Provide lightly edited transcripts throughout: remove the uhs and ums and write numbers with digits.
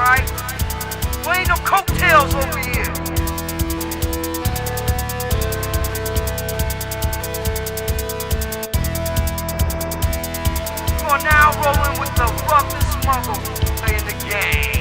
right? We ain't no coattails over here. You are now rolling with the roughest motherfucker in the game.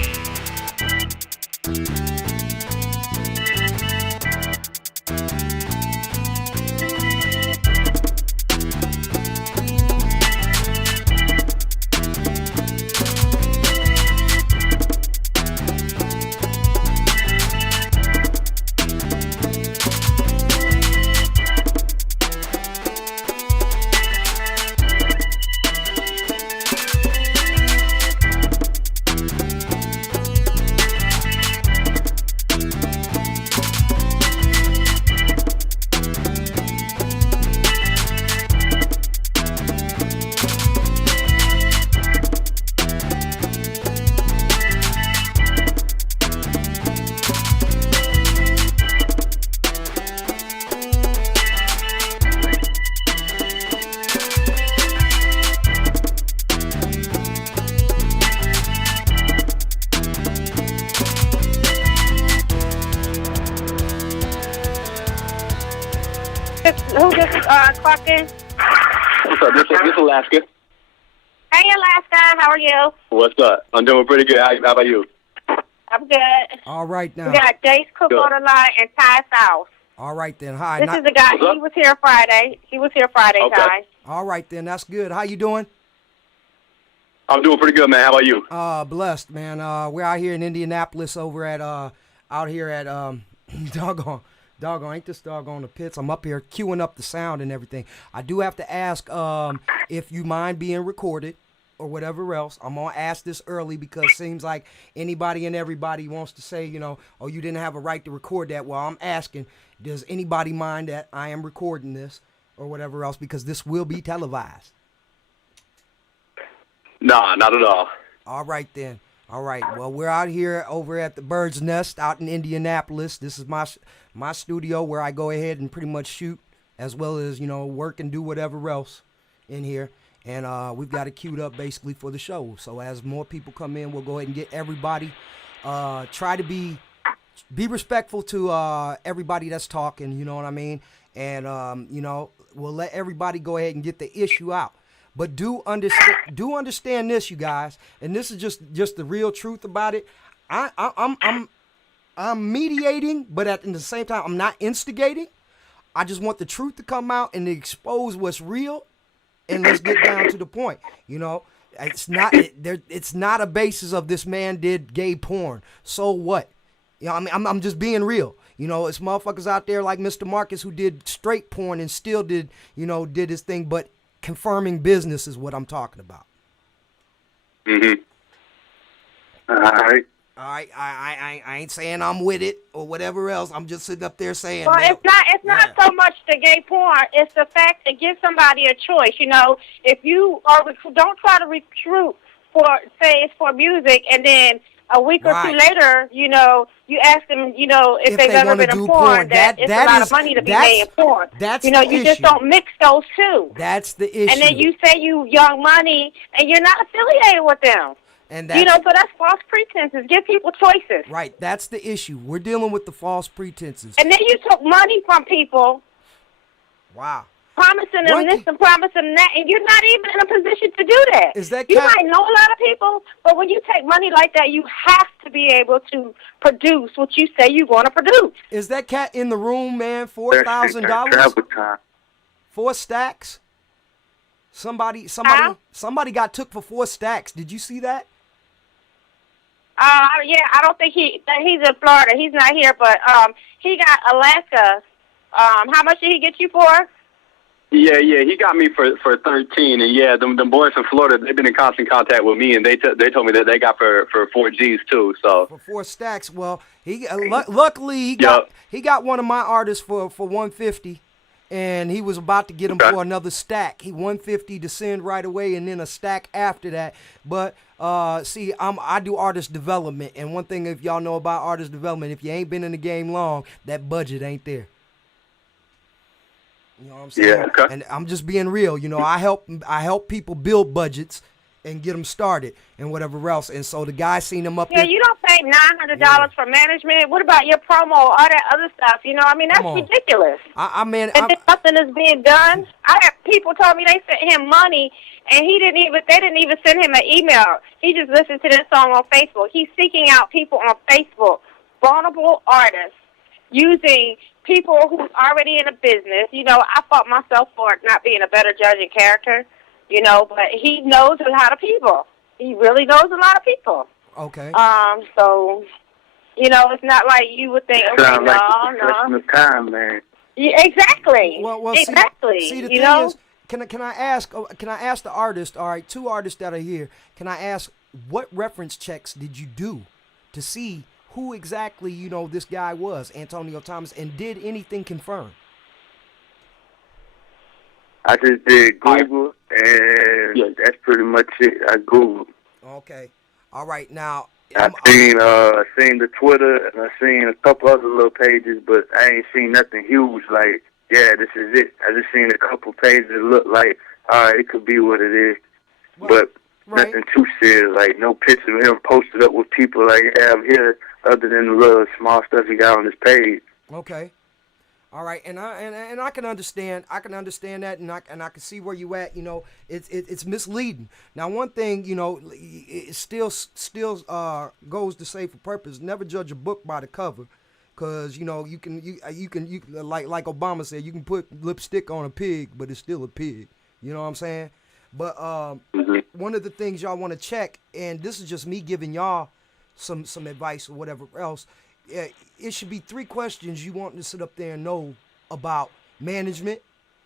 Who just clocking? What's up? This is Alaska. Hey, Alaska. How are you? What's up? I'm doing pretty good. How about you? I'm good. All right now. We got Jace Cook Good. on the line and Ty Fouse. All right then. Hi. This is the guy. What's up? He was here Friday. Okay. Ty. All right then. That's good. How you doing? I'm doing pretty good, man. How about you? Blessed, man. We're out here in Indianapolis over at out here at doggone, ain't this doggone the pits? I'm up here queuing up the sound and everything. I do have to ask if you mind being recorded or whatever else. I'm gonna ask this early because it seems like anybody and everybody wants to say, oh, you didn't have a right to record that. Well, I'm asking, does anybody mind that I am recording this or whatever else, because this will be televised? Nah, not at all. All right then. All right. Well, we're out here over at the Bird's Nest out in Indianapolis. This is my studio where I go ahead and pretty much shoot as well as, work and do whatever else in here. And we've got it queued up basically for the show. So as more people come in, we'll go ahead and get everybody. Try to be respectful to everybody that's talking, you know what I mean? And, we'll let everybody go ahead and get the issue out. But do understand this, you guys, and this is just the real truth about it. I'm mediating, but at the same time, I'm not instigating. I just want the truth to come out and to expose what's real, and let's get down to the point. It's not a basis of this man did gay porn. So what? I'm just being real. It's motherfuckers out there like Mr. Marcus who did straight porn and still did his thing, but confirming business is what I'm talking about. Mm-hmm. All right. All right, I ain't saying I'm with it or whatever else. I'm just sitting up there saying. Well, it's not so much the gay porn. It's the fact to give somebody a choice. If you don't try to recruit say it's for music, and then a week or two later, you ask them, if they've ever been in porn, that it's a lot of money to be made in porn. That's you the issue. just don't mix those two. That's the issue. And then you say you Young Money, and you're not affiliated with them. And so that's false pretenses. Give people choices. Right, that's the issue. We're dealing with the false pretenses. And then you took money from people. Wow. Promising them this and promising them that, and you're not even in a position to do that. Is that you might know a lot of people, but when you take money like that, you have to be able to produce what you say you're going to produce. Is that cat in the room, man? $4,000? 4 stacks? Somebody got took for 4 stacks. Did you see that? Yeah, I don't think he's in Florida. He's not here, but he got Alaska. How much did he get you for? Yeah, he got me for 13, and yeah, them boys from Florida, they've been in constant contact with me, and they told me that they got for 4 G's too. So for 4 stacks, well, luckily he got one of my artists for 150, and he was about to get him for another stack. He 150 to send right away, and then a stack after that. But see, I do artist development, and one thing if y'all know about artist development, if you ain't been in the game long, that budget ain't there. You know what I'm saying? Yeah, okay. And I'm just being real. I help people build budgets and get them started and whatever else. And so the guy seen him up Yeah, there. you don't pay $900 for management. What about your promo, all that other stuff? You know, I mean, that's ridiculous. I mean, and then nothing is being done. I have people told me they sent him money, and they didn't even send him an email. He just listened to this song on Facebook. He's seeking out people on Facebook, vulnerable artists, using people who's already in a business. You know, I fought myself for not being a better judge of character, you know, but he knows a lot of people. He really knows a lot of people. Okay. So, you know, it's not like you would think, okay, Sound like no. time, man. Yeah, exactly. Well, exactly. See, the you thing know? is, can I ask the artist? All right, 2 artists that are here. Can I ask what reference checks did you do to see who exactly this guy was, Antonio Thomas, and did anything confirm? I just did Google, and that's pretty much it. I Googled. Okay. All right. Now I seen the Twitter, and I seen a couple other little pages, but I ain't seen nothing huge. Like, yeah, this is it. I just seen a couple pages that look like, all right, it could be what it is, but nothing too serious. Like, no picture of him posted up with people like you have here, other than the little small stuff he got on his page. Okay. All right, and I can understand. I can understand that, and I can see where you at. It's misleading. Now, one thing it still goes to say for purpose. Never judge a book by the cover, because you can like Obama said, you can put lipstick on a pig, but it's still a pig. You know what I'm saying? But one of the things y'all want to check, and this is just me giving y'all some advice or whatever else. It should be 3 questions you want to sit up there and know about management,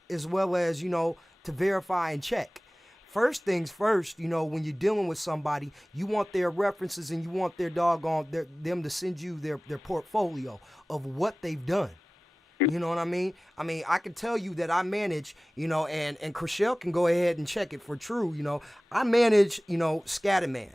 as well as, to verify and check. First things first, when you're dealing with somebody, you want their references and you want their them to send you their portfolio of what they've done. You know what I mean? I can tell you that I manage, and Chriselle can go ahead and check it for true. I manage, Scatterman,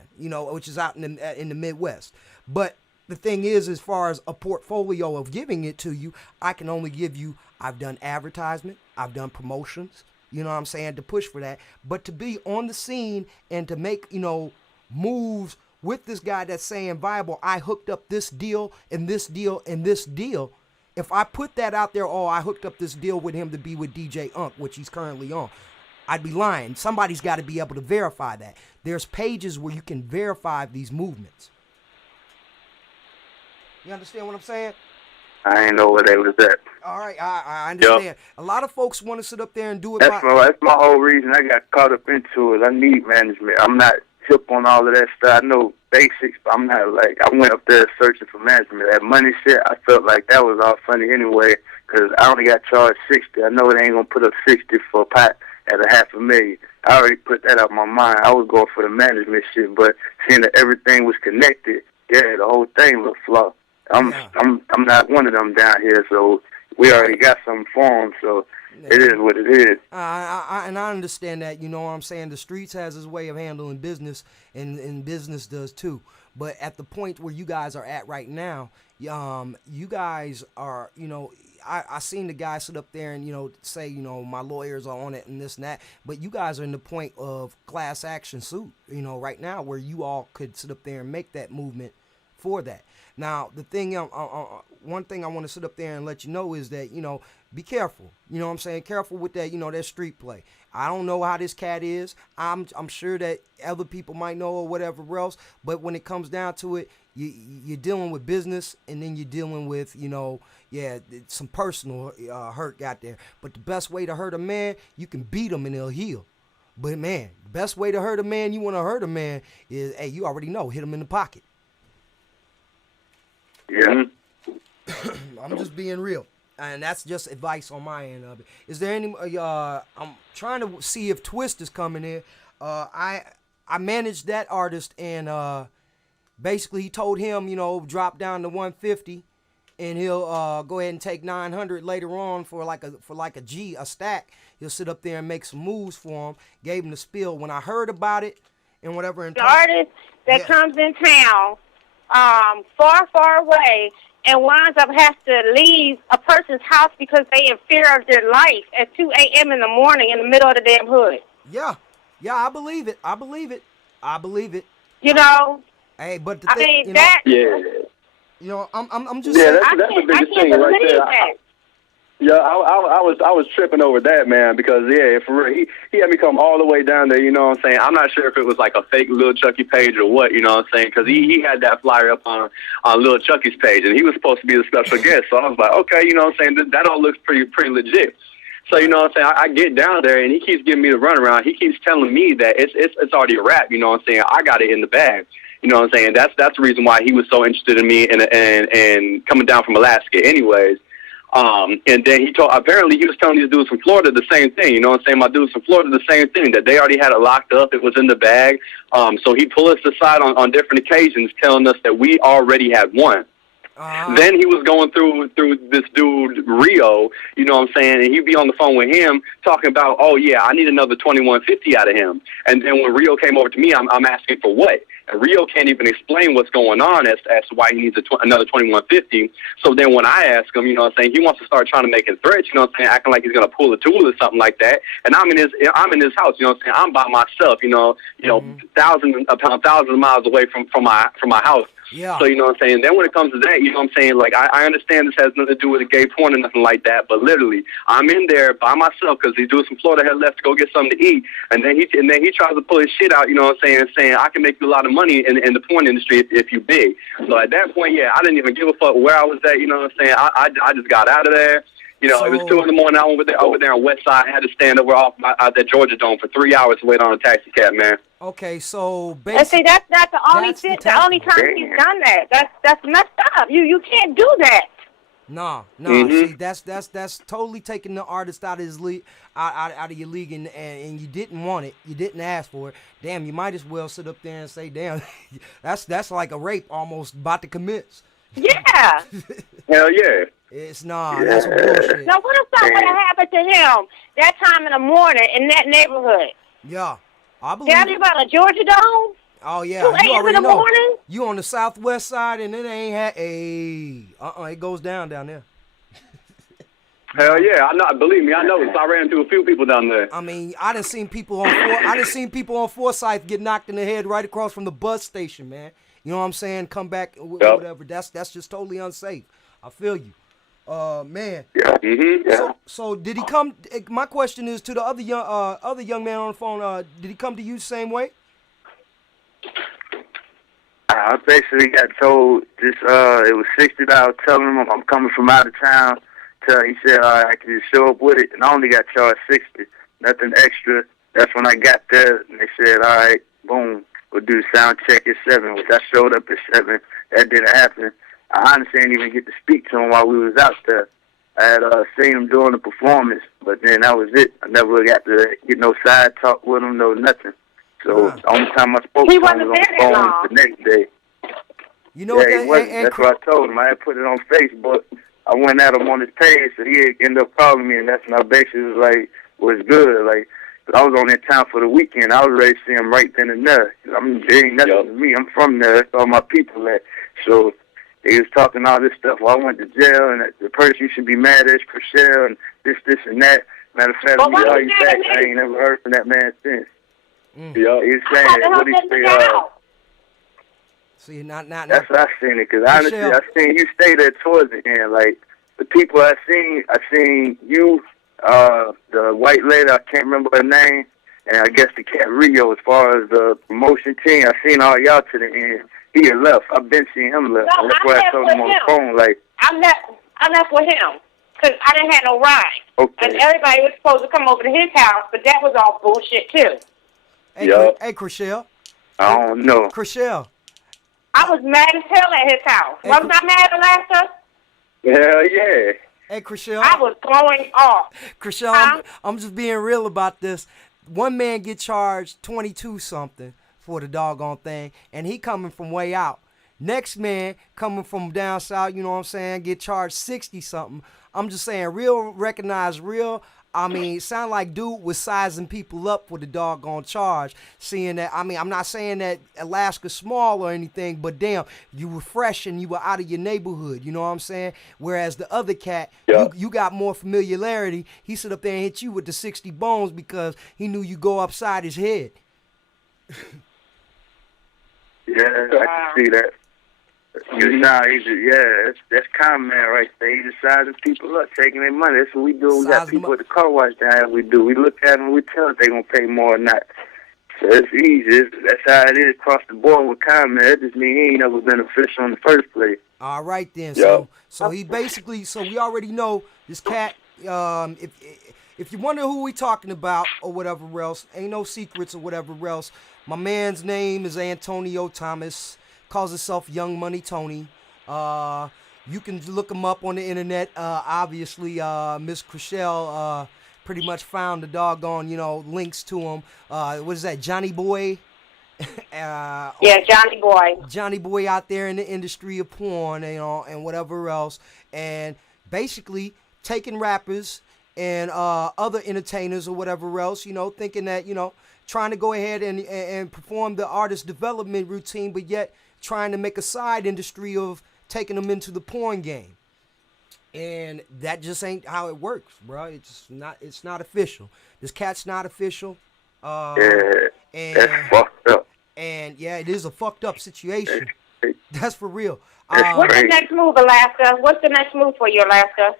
which is out in the Midwest. But the thing is, as far as a portfolio of giving it to you, I can only give you, I've done advertisement, I've done promotions, you know what I'm saying, to push for that. But to be on the scene and to make, moves with this guy that's saying viable, I hooked up this deal and this deal and this deal. If I put that out there, I hooked up this deal with him to be with DJ Unk, which he's currently on, I'd be lying. Somebody's got to be able to verify that. There's pages where you can verify these movements. You understand what I'm saying? I ain't know where they was at. All right, I understand. Yep. A lot of folks want to sit up there and do it. That's my whole reason I got caught up into it. I need management. I'm not hip on all of that stuff. I know basics, but I'm not like, I went up there searching for management. That money shit, I felt like that was all funny anyway, because I only got charged $60. I know it ain't going to put up $60 for a pot at $500,000. I already put that out of my mind. I was going for the management shit, but seeing that everything was connected, the whole thing looked flawed. I'm not one of them down here, so we already got something for them, so it is what it is. And I understand that, you know what I'm saying? The streets has his way of handling business, and business does too. But at the point where you guys are at right now, you guys are, I seen the guy sit up there and, say, my lawyers are on it and this and that. But you guys are in the point of class action suit, right now, where you all could sit up there and make that movement for that. Now, the thing, one thing I want to sit up there and let you know is that, be careful. You know what I'm saying? Careful with that, that street play. I don't know how this cat is. I'm sure that other people might know or whatever else. But when it comes down to it, you're dealing with business, and then you're dealing with, some personal hurt got there. But the best way to hurt a man, you can beat him and he'll heal. But, man, the best way to hurt a man, you want to hurt a man, is, hey, you already know, hit him in the pocket. Yeah. I'm just being real. And that's just advice on my end of it. Is there any, I'm trying to see if Twist is coming in. I managed that artist, and basically he told him, drop down to 150, and he'll go ahead and take 900 later on for like a stack. He'll sit up there and make some moves for him. Gave him the spiel. When I heard about it and whatever. And the artist that comes in town, far away, and winds up has to leave a person's house because they in fear of their life at 2 a.m. in the morning in the middle of the damn hood. Yeah, I believe it. I believe it. You know, Hey, but the I thing, mean you know, that. Yeah. you know, I'm just Yeah, saying. that's I the can't biggest thing right believe there. that. Yeah, I was tripping over that, man, because yeah, for real, he had me come all the way down there. You know what I'm saying? I'm not sure if it was like a fake Lil Chucky page or what. You know what I'm saying? Because he had that flyer up on Lil Chucky's page, and he was supposed to be the special guest. So I was like, okay, you know what I'm saying? That all looks pretty legit. So you know what I'm saying? I get down there, and he keeps giving me the runaround. He keeps telling me that it's already a wrap. You know what I'm saying? I got it in the bag. You know what I'm saying? That's the reason why he was so interested in me and coming down from Alaska, anyways. And then apparently he was telling these dudes from Florida the same thing. You know what I'm saying? My dudes from Florida the same thing, that they already had it locked up. It was in the bag. So he pulled us aside on different occasions, telling us that we already had won. Then he was going through this dude Rio, you know what I'm saying, and he'd be on the phone with him talking about, oh yeah, I need another 2150 out of him. And then when Rio came over to me, I'm asking for what? And Rio can't even explain what's going on as to why he needs another 2150. So then when I ask him, you know what I'm saying, he wants to start trying to make threats, you know what I'm saying, acting like he's gonna pull a tool or something like that. And I'm in his house, you know what I'm saying, I'm by myself, you know, thousands of miles away from my house. Yeah. So, you know what I'm saying? Then when it comes to that, you know what I'm saying? Like, I understand this has nothing to do with a gay porn or nothing like that, but literally, I'm in there by myself because these dudes from Florida had left to go get something to eat, and then he tries to pull his shit out, you know what I'm saying, I can make you a lot of money in the porn industry if you big. So at that point, yeah, I didn't even give a fuck where I was at, you know what I'm saying? I just got out of there. You know, it was 2 in the morning. I went over there on West Side. I had to stand over off at the Georgia Dome for 3 hours to wait on a taxi cab, man. Okay, so And basically, see, that's not the only that's the the only time he's done that. That's messed up. You can't do that. No. Mhm. See, that's totally taking the artist out of his league, out of your league, and you didn't want it. You didn't ask for it. Damn, you might as well sit up there and say, damn, that's like a rape almost about to commence. Yeah. Hell yeah. It's that's bullshit. Now, what if something would have happened to him that time in the morning in that neighborhood? Yeah, I believe. Down there by the Georgia Dome? Oh yeah, 2 you a.m. already in the know. morning? You on the southwest side, and it ain't it goes down there. Hell yeah, I know. Believe me, I know. I ran into a few people down there. I mean, I done seen people on Forsyth get knocked in the head right across from the bus station, man. You know what I'm saying? Come back, whatever. That's just totally unsafe. I feel you, man. Yeah. Mm-hmm. Yeah. So did he come? My question is to the other young man on the phone. Did he come to you the same way? I basically got told this. It was $60. Telling him I'm coming from out of town. He said I could just show up with it, and I only got charged $60, nothing extra. That's when I got there, and they said, all right, boom, we'll do the sound check at 7. Which I showed up at 7. That didn't happen. I honestly didn't even get to speak to him while we was out there. I had seen him doing the performance, but then that was it. I never got to get no side talk with him, no nothing. So the only time I spoke to him was on the phone the next day. You know Yeah, he wasn't. That's what I told him. I had put it on Facebook. I went at him on his page, so he ended up calling me, and that's when I basically was like, was good. Like, I was on in town for the weekend. I was ready to see him right then and there. I mean, there ain't nothing to me. I'm from there. That's all my people at. So they was talking all this stuff. Well, I went to jail, and the person you should be mad at is Chriselle, and this, and that. Matter of fact, let me call you back. I ain't never heard from that man since. Yeah. He was saying, what he say, see, not. That's what I seen it, because honestly, I seen you stay there towards the end. Like, the people I seen you, the white lady, I can't remember her name, and I guess the cat Rio, as far as the promotion team, I seen all y'all to the end. He had left. I've been seeing him left. No, and that's why I told him on the phone, like, I left with him because I didn't have no ride. okay. And everybody was supposed to come over to his house, but that was all bullshit, too. Hey, Chriselle. I don't know. Chriselle. I was mad as hell at his house. Wasn't I mad the last time? Hell yeah. Hey, Chriselle. I was going off. Chriselle, I'm just being real about this. One man get charged 22 something for the doggone thing, and he coming from way out. Next man coming from down south, you know what I'm saying, get charged 60 something. I'm just saying, real recognize real. I mean, sound like dude was sizing people up for the doggone charge. Seeing that, I mean, I'm not saying that Alaska's small or anything, but damn, you were fresh and you were out of your neighborhood. You know what I'm saying? Whereas the other cat, you got more familiarity. He sit up there and hit you with the 60 bones because he knew you go upside his head. Yeah, I can see that. That's common man right there. He just sizing people up, taking their money. That's what we do. We got people at the car wash down. We look at them, we tell them they gonna pay more or not. So it's easy. That's how it is across the board with common man. That just means he ain't never been official in the first place. All right then. Yep. So he basically. So we already know this cat. If you wonder who we talking about or whatever else, ain't no secrets or whatever else. My man's name is Antonio Thomas. Calls himself Young Money Tony. You can look him up on the internet. Obviously, Miss Chriselle pretty much found the doggone, links to him. What is that, Johnny Boy? Yeah, Johnny Boy. Johnny Boy out there in the industry of porn, and whatever else. And basically taking rappers and other entertainers or whatever else, thinking that, trying to go ahead and perform the artist development routine, but yet trying to make a side industry of taking them into the porn game. And that just ain't how it works, bro. It's not official. This cat's not official. That's fucked up. And yeah, it is a fucked up situation. That's for real. What's the next move, Alaska? What's the next move for you, Alaska?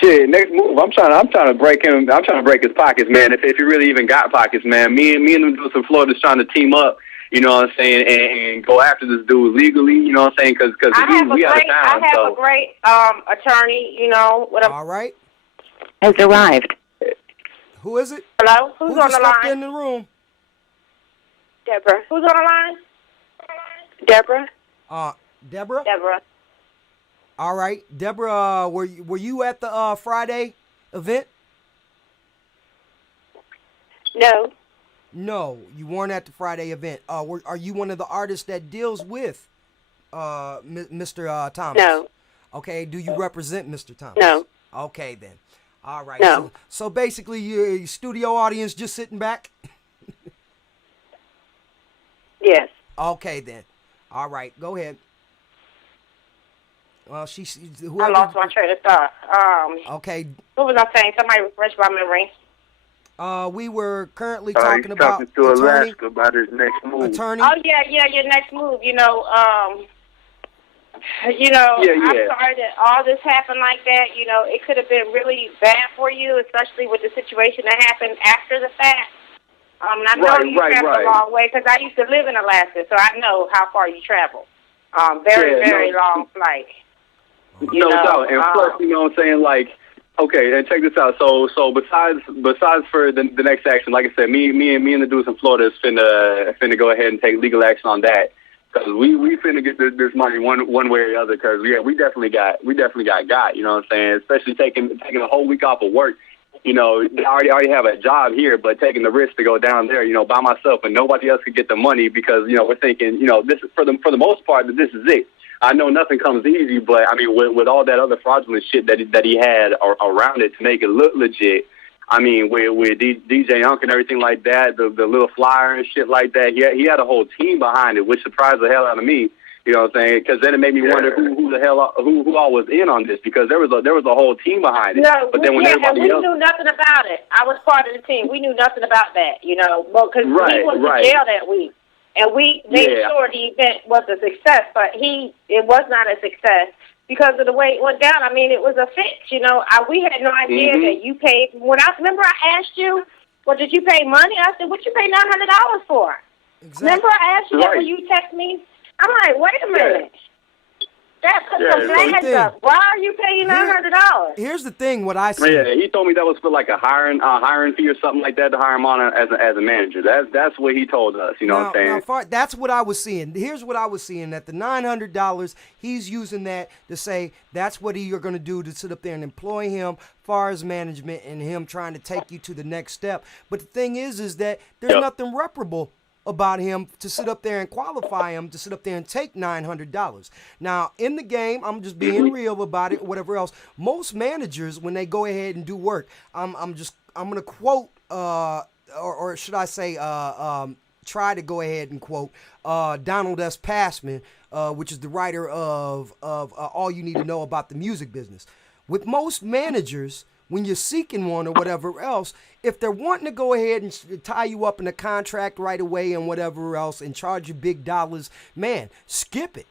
Shit, next move. I'm trying to break him. I'm trying to break his pockets, man. If he really even got pockets, man. Me and him do some Florida's trying to team up. You know what I'm saying, and go after this dude legally. You know what I'm saying, because we out of town. I have a great attorney. All right. Has arrived. Who is it? Hello. Who's on the line? In the room? Deborah. Who's on the line? Deborah. Deborah. Deborah. All right, Deborah. Were you at the Friday event? No. No, you weren't at the Friday event. Are you one of the artists that deals with Mr. Thomas? No. Okay, do you represent Mr. Thomas? No. Okay, then. All right. No. So basically, your studio audience just sitting back? Yes. Okay, then. All right, go ahead. Well, I lost my train of thought. Okay. What was I saying? Somebody refresh my memory. We were currently talking about to Alaska about his next move. Attorney. Oh yeah, your next move. I'm sorry that all this happened like that. It could have been really bad for you, especially with the situation that happened after the fact. I know you traveled a long way because I used to live in Alaska, so I know how far you travel. Very long flight. No doubt, and plus, you know what I'm saying, like. Okay, and check this out. So besides for the next action, like I said, me and the dudes in Florida is finna go ahead and take legal action on that, because we finna get this money one way or the other. Because we definitely got. You know what I'm saying? Especially taking a whole week off of work. I already have a job here, but taking the risk to go down there, by myself, and nobody else could get the money because we're thinking, this is for the most part that this is it. I know nothing comes easy, but I mean, with all that other fraudulent shit that he had around it to make it look legit. I mean, with DJ Unk and everything like that, the little flyer and shit like that. He had a whole team behind it, which surprised the hell out of me. You know what I'm saying? Because then it made me wonder who all was in on this, because there was a whole team behind it. No, but then when everybody else, knew nothing about it. I was part of the team. We knew nothing about that. Because he was in jail that week. And we made sure the event was a success, but it was not a success because of the way it went down. I mean, it was a fix, we had no idea that you paid. Remember I asked you, well, did you pay money? I said, what you pay $900 for? Exactly. Remember I asked you that when you text me? I'm like, wait a minute. That put some flags up. Why are you paying $900? Here's the thing, what I see. Yeah, he told me that was for like a hiring fee or something like that to hire him on as a manager. That's what he told us. You know what I'm saying? That's what I was seeing. Here's what I was seeing. At the $900, he's using that to say that's what you're going to do to sit up there and employ him far as management and him trying to take you to the next step. But the thing is that there's nothing reparable about him to sit up there and qualify him to sit up there and take $900. Now, in the game, I'm just being real about it, whatever else. Most managers, when they go ahead and do work, I'm going to quote, or should I say, try to go ahead and quote Donald S. Passman, which is the writer of All You Need to Know About the Music Business. With most managers, when you're seeking one or whatever else, if they're wanting to go ahead and tie you up in a contract right away and whatever else and charge you big dollars, man, skip it.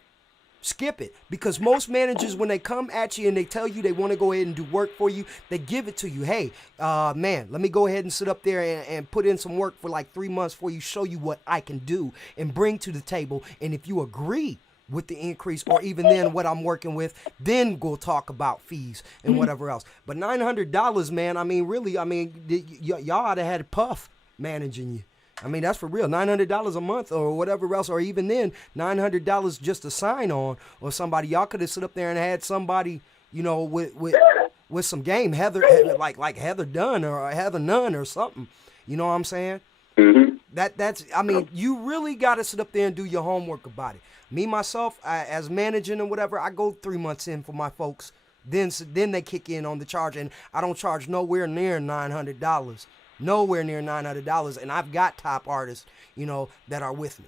Skip it. Because most managers, when they come at you and they tell you they want to go ahead and do work for you, they give it to you. Hey, man, let me go ahead and sit up there and put in some work for like 3 months for you, show you what I can do and bring to the table. And if you agree with the increase or even then what I'm working with, then we'll talk about fees and whatever else. But $900, man, I mean, really, I mean, y'all ought to have had Puff managing you. I mean, that's for real. $900 a month or whatever else, or even then, $900 just to sign on or somebody. Y'all could have sit up there and had somebody, you know, with some game, Heather, like Heather Dunn or Heather Nunn or something. You know what I'm saying? Mm-hmm. That's. I mean, you really got to sit up there and do your homework about it. Me myself, as managing and whatever, I go 3 months in for my folks. Then they kick in on the charge, and I don't charge nowhere near $900. Nowhere near $900, and I've got top artists, you know, that are with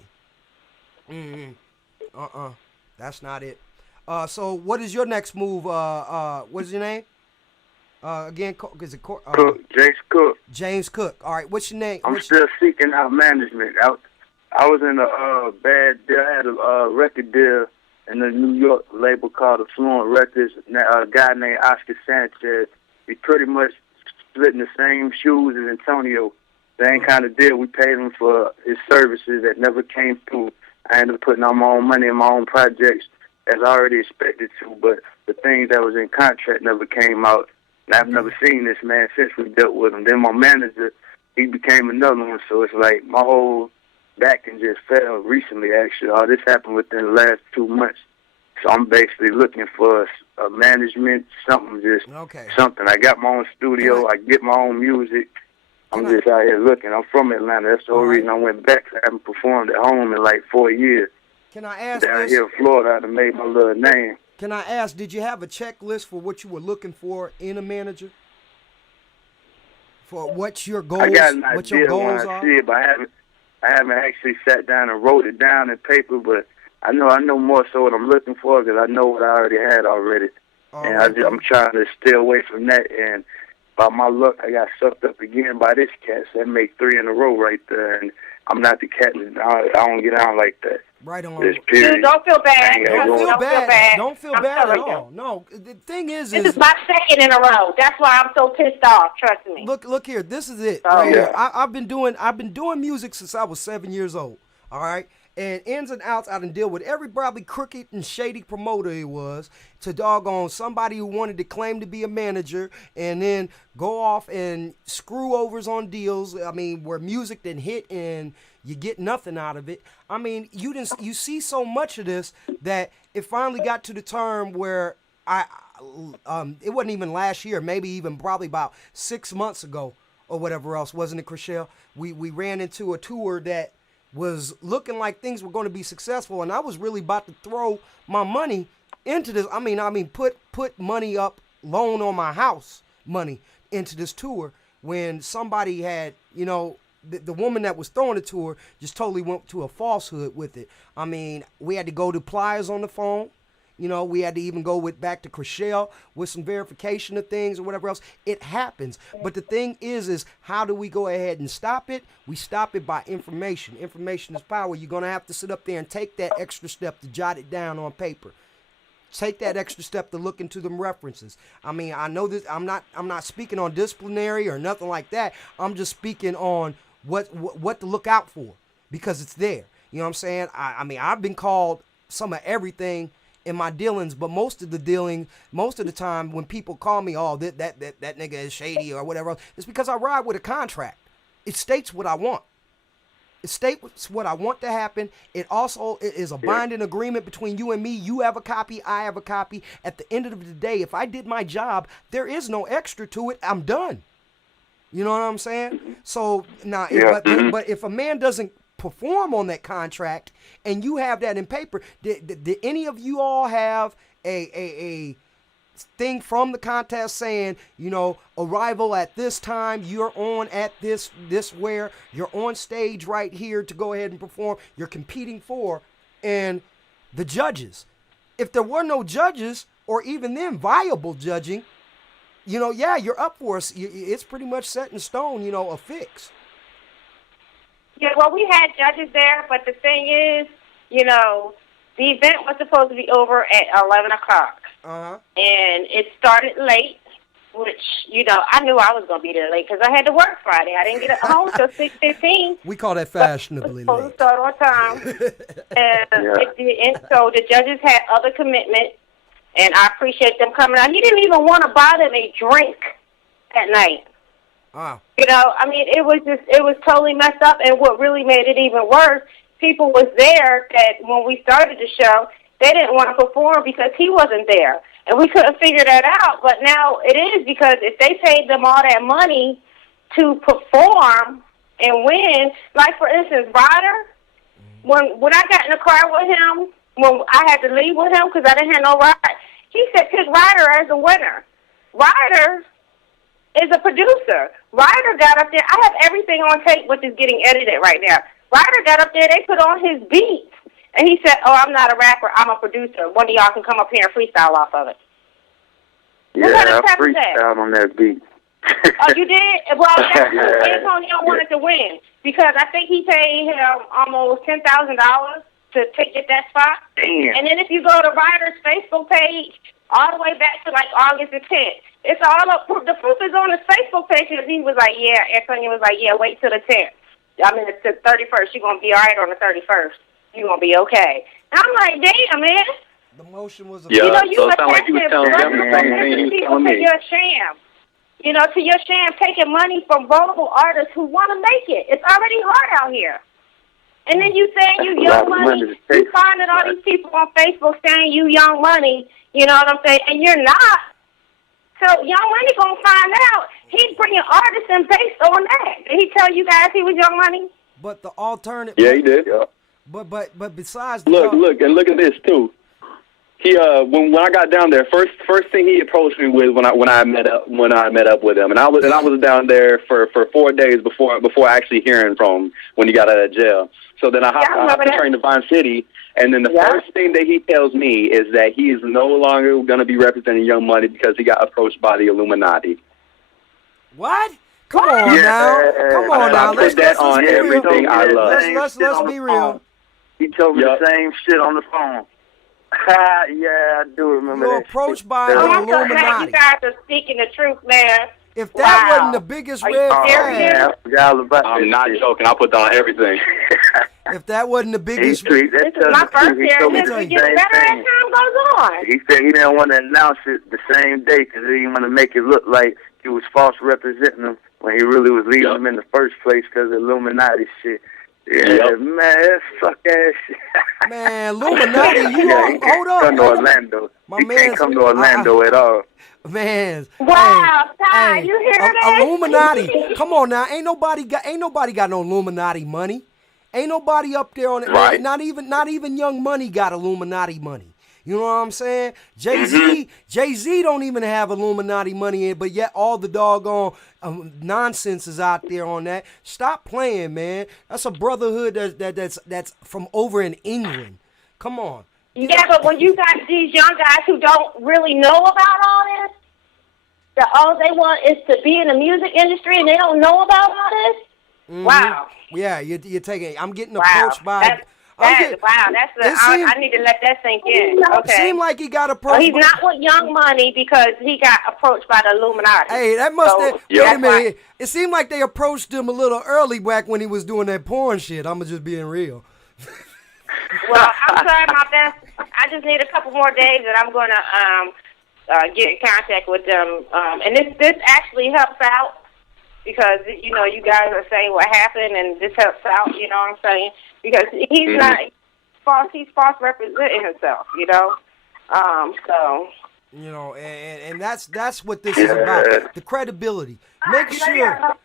me. That's not it. So what is your next move? What is your name? Again, is it Cook, James Cook. James Cook. All right, what's your name? I'm still seeking out management. I was in a bad deal. I had a record deal in a New York label called Affluent Records. A guy named Oscar Sanchez. He pretty much split in the same shoes as Antonio. Same kind of deal. We paid him for his services that never came through. I ended up putting all my own money in my own projects as I already expected to, but the things that was in contract never came out. And I've never seen this man since we dealt with him. Then my manager, he became another one. So it's like my whole backing just fell recently, actually. All this happened within the last 2 months. So I'm basically looking for a management, something. I got my own studio. I get my own music. I'm just out here looking. I'm from Atlanta. That's the whole reason I went back. I haven't performed at home in like 4 years. Can I ask Down here in Florida, I done made my little name. Can I ask, did you have a checklist for what you were looking for in a manager? For what's your goals? I got an what your idea goals when I are? see it, but I haven't actually sat down and wrote it down in paper, but I know more so what I'm looking for because I know what I already had already. And I'm trying to stay away from that. And by my luck, I got sucked up again by this cat. So that makes 3 in a row right there. And I'm not the cat. I don't get on like that. Right on. This period. Don't feel bad. Don't feel bad. Don't feel bad at telling all. No, the thing is This is my second in a row. That's why I'm so pissed off. Trust me. Look here. This is it. Oh, right yeah. here. I've been doing music since I was 7 years old. All right. And ins and outs, I done deal with every probably crooked and shady promoter he was to doggone somebody who wanted to claim to be a manager and then go off and screw overs on deals. I mean, where music didn't hit and you get nothing out of it. I mean, you see so much of this that it finally got to the term where it wasn't even last year, maybe even probably about 6 months ago or whatever else, wasn't it, Chriselle? We ran into a tour that was looking like things were going to be successful, and I was really about to throw my money into this. I mean, put money up, loan on my house money into this tour when somebody had, you know, the woman that was throwing the tour just totally went to a falsehood with it. I mean, we had to go to Pliers on the phone. You know, we had to even go back to Chriselle with some verification of things or whatever else. It happens. But the thing is how do we go ahead and stop it? We stop it by information. Information is power. You're going to have to sit up there and take that extra step to jot it down on paper. Take that extra step to look into them references. I mean, I know this. I'm not speaking on disciplinary or nothing like that. I'm just speaking on what to look out for because it's there. You know what I'm saying? I mean, I've been called some of everything in my dealings, but most of the time when people call me, oh, that nigga is shady or whatever else, it's because I ride with a contract. It states what I want. It states what I want to happen. It also is a binding agreement between you and me. You have a copy, I have a copy. At the end of the day, if I did my job, there is no extra to it. I'm done. You know what I'm saying? So now, but if a man doesn't perform on that contract and you have that in paper, did any of you all have a thing from the contest saying, you know, arrival at this time, you're on at this where you're on stage right here to go ahead and perform, you're competing for, and the judges? If there were no judges or even then viable judging, you know, yeah, you're up for us. It's pretty much set in stone, you know, a fix. Yeah, well, we had judges there, but the thing is, you know, the event was supposed to be over at 11 o'clock. Uh-huh. And it started late, which, you know, I knew I was going to be there late because I had to work Friday. I didn't get home till 6:15. We call that fashionably supposed late. to start on time. And so the judges had other commitments, and I appreciate them coming out. He didn't even want to buy them a drink at night. You know, I mean, it was totally messed up. And what really made it even worse, people was there that when we started the show, they didn't want to perform because he wasn't there. And we couldn't figure that out. But now it is, because if they paid them all that money to perform and win, like, for instance, Ryder, when I got in the car with him, when I had to leave with him because I didn't have no ride, he said pick Ryder as a winner. Ryder is a producer. Ryder got up there. I have everything on tape, which is getting edited right now. Ryder got up there. They put on his beat. And he said, I'm not a rapper. I'm a producer. One of y'all can come up here and freestyle off of it. Yeah, I freestyled on that beat. Oh, you did? Well, that's Antonio wanted to win because I think he paid him almost $10,000 to get that spot. Damn. And then if you go to Ryder's Facebook page, all the way back to like August the 10th, it's all up. The proof is on his Facebook page, and he was like, Antonio was like, wait till the 10th. I mean, it's the 31st. You're going to be all right on the 31st. You're going to be okay. And I'm like, damn, man. The motion was Yeah, you know, you so it sounded like you was telling them people to your sham. You know, to your sham, taking money from vulnerable artists who want to make it. It's already hard out here. And then you saying you young money. You finding all these people on Facebook saying you young money. You know what I'm saying? And you're not. So Young Money gonna find out. He's bringing artists in based on that. Did he tell you guys he was Young Money? But the alternative. Yeah, he did. Yeah. But besides, look at this too. He when I got down there, first thing he approached me with when I met up with him, and I was down there for 4 days before actually hearing from him when he got out of jail. So then I hopped the train to Vine City, and then the first thing that he tells me is that he is no longer going to be representing Young Money because he got approached by the Illuminati. What? Come on now. Come on now. Let's put that on everything I love. Let's be real. He told me the same shit on the phone. Yeah, I do remember You're that. approached by the I'm so glad Illuminati. you guys are speaking the truth, man. If that wasn't the biggest red flag, I'm not joking. I put that on everything. if that wasn't the biggest, This is my first year. It gets better as time goes on. He said he didn't want to announce it the same day because he didn't want to make it look like he was false representing him when he really was leading him in the first place because of Illuminati shit. Yeah, man, fuck ass shit. Man, Illuminati, hold on. Come to Orlando. He can't come to Orlando at all. Man, wow, Ty, you hear that? Illuminati. Come on now, ain't nobody got no Illuminati money. Ain't nobody up there on it. Right. Not even Young Money got Illuminati money. You know what I'm saying? Jay-Z don't even have Illuminati money in, but yet all the doggone nonsense is out there on that. Stop playing, man. That's a brotherhood that's from over in England. Come on. Yeah, but when you got these young guys who don't really know about all this, that all they want is to be in the music industry and they don't know about all this. Wow. Yeah, you're taking. I'm getting approached by. I need to let that sink in. Okay. It seemed like he got approached. Well, he's not with Young Money because he got approached by the Illuminati. Hey, that must have. Wait a minute. It seemed like they approached him a little early back when he was doing that porn shit. I'm just being real. Well, I'm trying my best. I just need a couple more days, and I'm going to get in contact with them. And this actually helps out because, you know, you guys are saying what happened, and this helps out, you know what I'm saying? Because he's not false. He's false representing himself, you know? So... You know, and that's what this is about. The credibility. Make sure...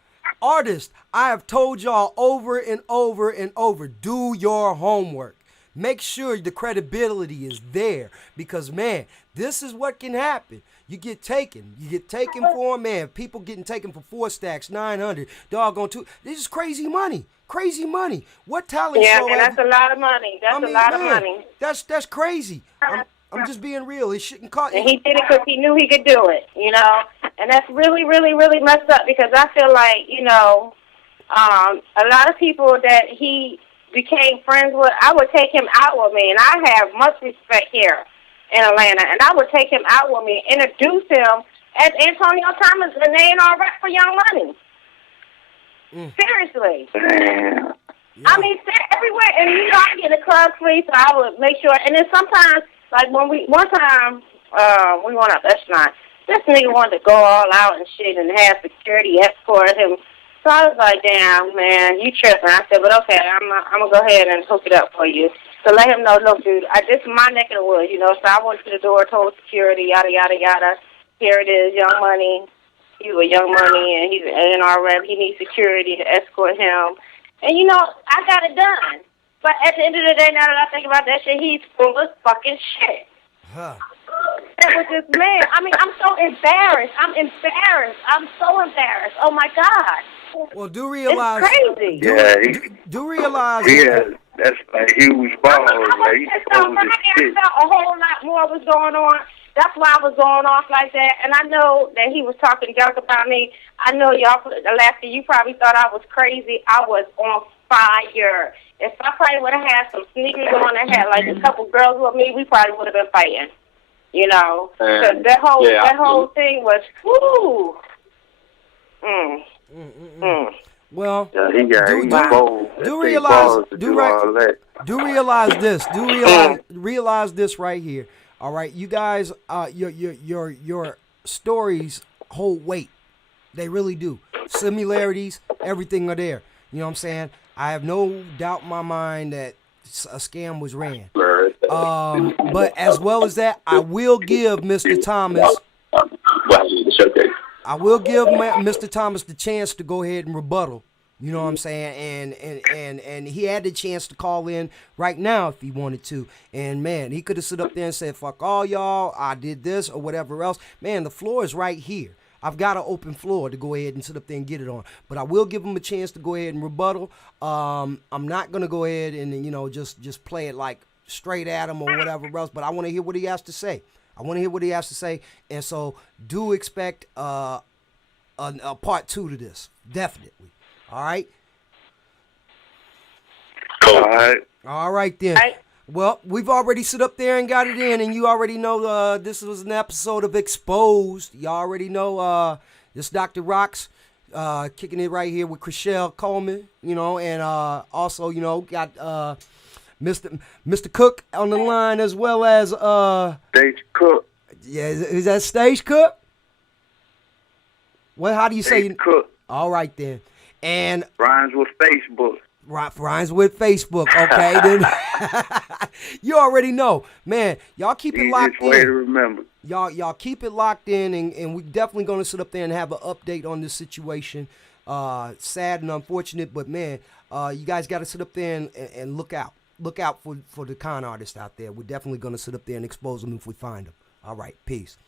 Artists, I have told y'all over and over and over, do your homework. Make sure the credibility is there because, man, this is what can happen. You get taken. You get taken for, man, people getting taken for 4 stacks, 900, doggone 2. This is crazy money. Crazy money. What talent show? Yeah, that's a lot of money. That's a lot of money. That's crazy. I'm just being real. It shouldn't cost. And he did it because he knew he could do it, you know. And that's really, really, really messed up because I feel like, a lot of people that he became friends with, I would take him out with me, and I have much respect here in Atlanta, and I would take him out with me, introduce him as Antonio Thomas, and they ain't all right for Young Money. Seriously. Damn. Yeah. I mean, everywhere, and I get a club free, so I would make sure, and then sometimes, like one time, we went up, that's not, this nigga wanted to go all out and shit and have security escort him. So I was like, damn, man, you tripping. I said, but okay, I'm going to go ahead and hook it up for you. To let him know, look, dude, this is my neck of the woods, So I went to the door, told security, yada, yada, yada. Here it is, Young Money. He's with Young Money, and he's an A&R rep. He needs security to escort him. And, I got it done. But at the end of the day, now that I think about that shit, he's full of fucking shit. Huh. That was this man. I mean, I'm so embarrassed. I'm so embarrassed. Oh, my God. Well, do realize. It's crazy. Yeah, Do realize. that's like huge balls. Like, he told his I shit. felt a whole lot more was going on. That's why I was going off like that. And I know that he was talking junk about me. I know y'all, last year, you probably thought I was crazy. I was on fire. If I probably would have had some sneakers on and had like a couple girls with me, we probably would have been fighting. Because that whole thing was, whoo. Well, Yeah, he got bold. Do realize this. Realize this right here. All right, you guys, your stories hold weight. They really do. Similarities, everything are there. You know what I'm saying? I have no doubt in my mind that a scam was ran. But as well as that, I will give Mr. Thomas. I will give Mr. Thomas the chance to go ahead and rebuttal. You know what I'm saying? And he had the chance to call in right now if he wanted to. And, man, he could have stood up there and said, fuck all y'all, I did this or whatever else. Man, the floor is right here. I've got an open floor to go ahead and sit up there and get it on. But I will give him a chance to go ahead and rebuttal. I'm not going to go ahead and, just play it like straight at him or whatever else. But I want to hear what he has to say. And so do expect a part 2 to this. Definitely. All right? All right, then. Well, we've already sit up there and got it in, and you already know this was an episode of Exposed. You already know this Dr.Roqs kicking it right here with Chriselle Coleman, and also, got Mr. Cook on the line as well as Stage Cook. Yeah, is that Stage Cook? Well, how do you say? Stage Cook. All right, then. And rhymes with Facebook. Rhymes with Facebook, okay? Then you already know, man. Y'all keep it locked in. Way to remember. Y'all keep it locked in, and we're definitely gonna sit up there and have an update on this situation. Sad and unfortunate, but man, you guys got to sit up there and look out. Look out for the con artists out there. We're definitely gonna sit up there and expose them if we find them. All right, peace.